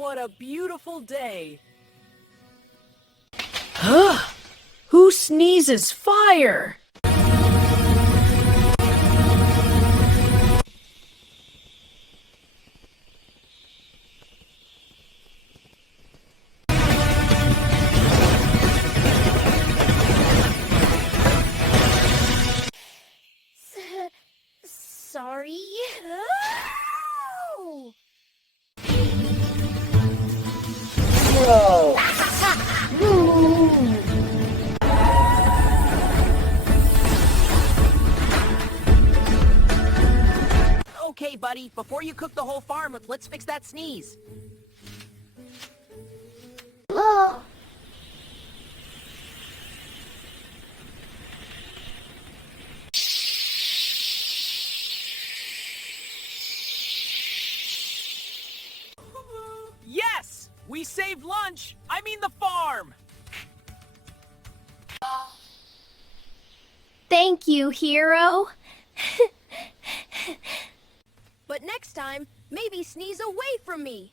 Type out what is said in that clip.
What a beautiful day. Who sneezes fire? Sorry. Ow! Okay, buddy, before you cook the whole farm, let's fix that sneeze. Oh. Yes! We saved lunch! I mean the farm! Thank you, hero. But next time, maybe sneeze away from me.